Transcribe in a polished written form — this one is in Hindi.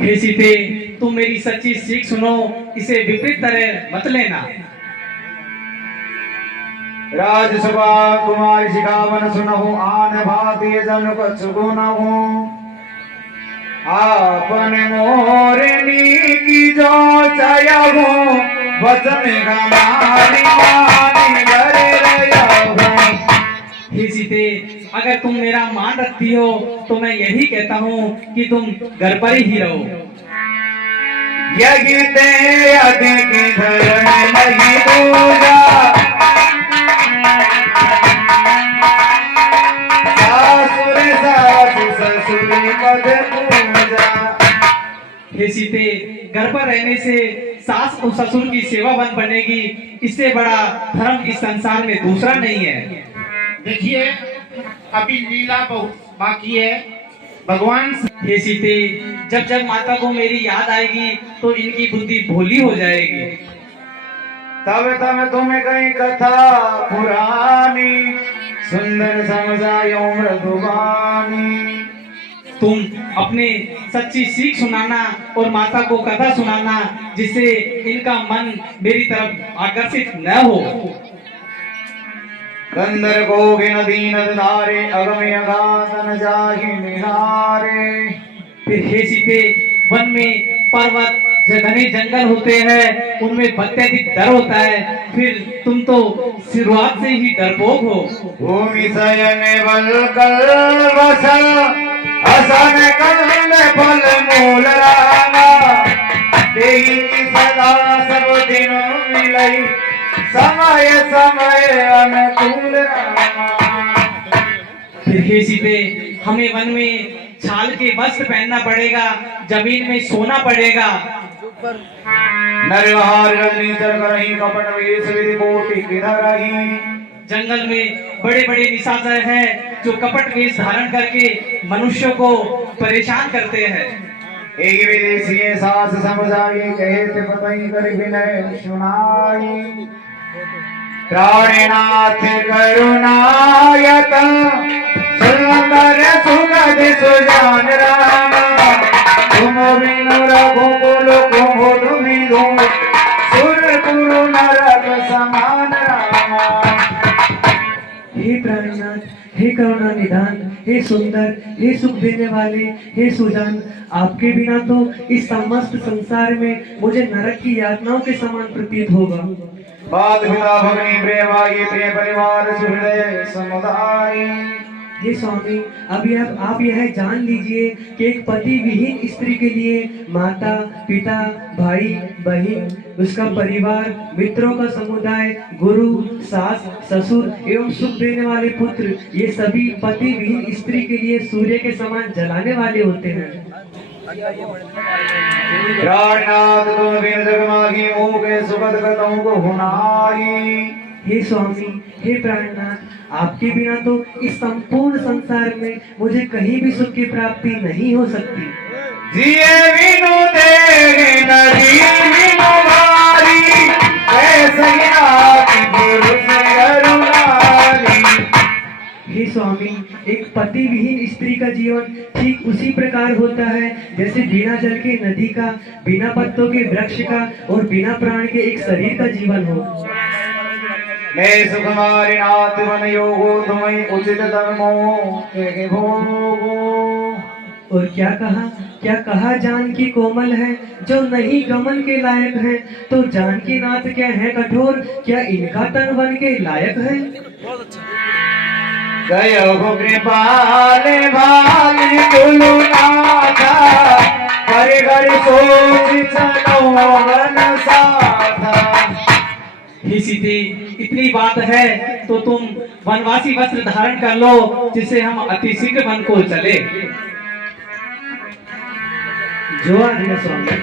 हे सीते, तुम मेरी सच्ची सीख सुनो, इसे विपरीत तरह मत लेना। राजसभा कुमारी शिखावन सुनहु आन भाती जन कछु गुनहु आपन मोरनी की जो चयहु वचन गमारी मानी करे रहहु। हे सीते, अगर तुम मेरा मान रखती हो तो मैं यही कहता हूँ कि तुम घर पर ही रहो। यज्ञ ते यज्ञ की धरण नहीं दूजा हे सीते, घर पर रहने से सास और ससुर की सेवा बन बनेगी, इससे बड़ा धर्म इस संसार में दूसरा नहीं है। देखिए, अभी लीला बहुत बाकी है। भगवान हे सीते, जब जब माता को मेरी याद आएगी तो इनकी बुद्धि भोली हो जाएगी। तब तब तुम्हें कहीं कथा पुरानी सुंदर समझायो मृदुबानी। तुम अपने सच्ची सीख सुनाना और माता को कथा सुनाना, जिससे इनका मन मेरी तरफ आकर्षित न हो। कंदर गोगे नदी नद धारे अगम अगाधन जाहि निहारे। फिर हे सीते, वन में पर्वत घने जंगल होते हैं, उनमें अत्यधिक डर होता है, फिर तुम तो शुरुआत से ही डरपोक हो। भूमि शयन बल कल वसल असन कंद फल मूल रामा। देहि सदा सब दिन मिलई समय समय अनुकूल रामा। फिर हे सीते, हमें वन में छाल के वस्त्र पहनना पड़ेगा, जमीन में सोना पड़ेगा। नरविहार रजनी चर करही कपट वेश विधि कोटि किधरही। जंगल में बड़े बड़े निशाचर हैं जो कपट वेश धारण करके मनुष्य को परेशान करते हैं। एक विदेशी सास समझाई कहते पतई कर विनय सुनाई। प्राणनाथ करुणायत सुंदर सुगध सुजान रामा। तुम बिनु रघुकुल कुमुद बिधु सुरपुरु नरक समान रामा। हे प्राणनाथ, हे करुणा निधान, हे सुंदर, हे सुख देने वाले, हे सुजान, आपके बिना तो इस समस्त संसार में मुझे नरक की यातनाओं के समान प्रतीत होगा। मात पिता भगनी प्रेमाई प्रिय परिवार सुहृदय समुदाय। हे स्वामी, अभी आप यह जान लीजिए कि एक पति विहीन स्त्री के लिए माता, पिता, भाई, बहन, उसका परिवार, मित्रों का समुदाय, गुरु, सास, ससुर एवं सुख देने वाले पुत्र, ये सभी पति विहीन स्त्री के लिए सूर्य के समान जलाने वाले होते हैं। प्राणनाथ तुम बिन जग माही मोह के सुखद कतों को हुनाई। हे स्वामी, हे प्राणनाथ, आपके बिना तो इस संपूर्ण संसार में मुझे कहीं भी सुख की प्राप्ति नहीं हो सकती। जिए बिनु तेरे नदी बिनु भारी ऐसे ही आपकी गुरु से करुणाली। हे स्वामी, एक पति विहीन स्त्री का जीवन ठीक उसी प्रकार होता है जैसे बिना जल के नदी का, बिना पत्तों के वृक्ष का और बिना प्राण के एक शरीर का जीवन हो। मैं सुकुमारी नाथ मन योगो तुम्हें उचित धर्मो के भोगो। और क्या कहा जानकी कोमल है जो नहीं गमन के लायक है, तो जानकी नाथ क्या है कठोर, क्या इनका तन वन के लायक है। गयो कृपाले भाली तुलु नाथा हरि हरि सोच चलो वन साथा। हे सीते, इतनी बात है तो तुम वनवासी वस्त्र धारण कर लो, जिससे हम अति शीघ्र वन को चले। जो आज्ञा स्वामी।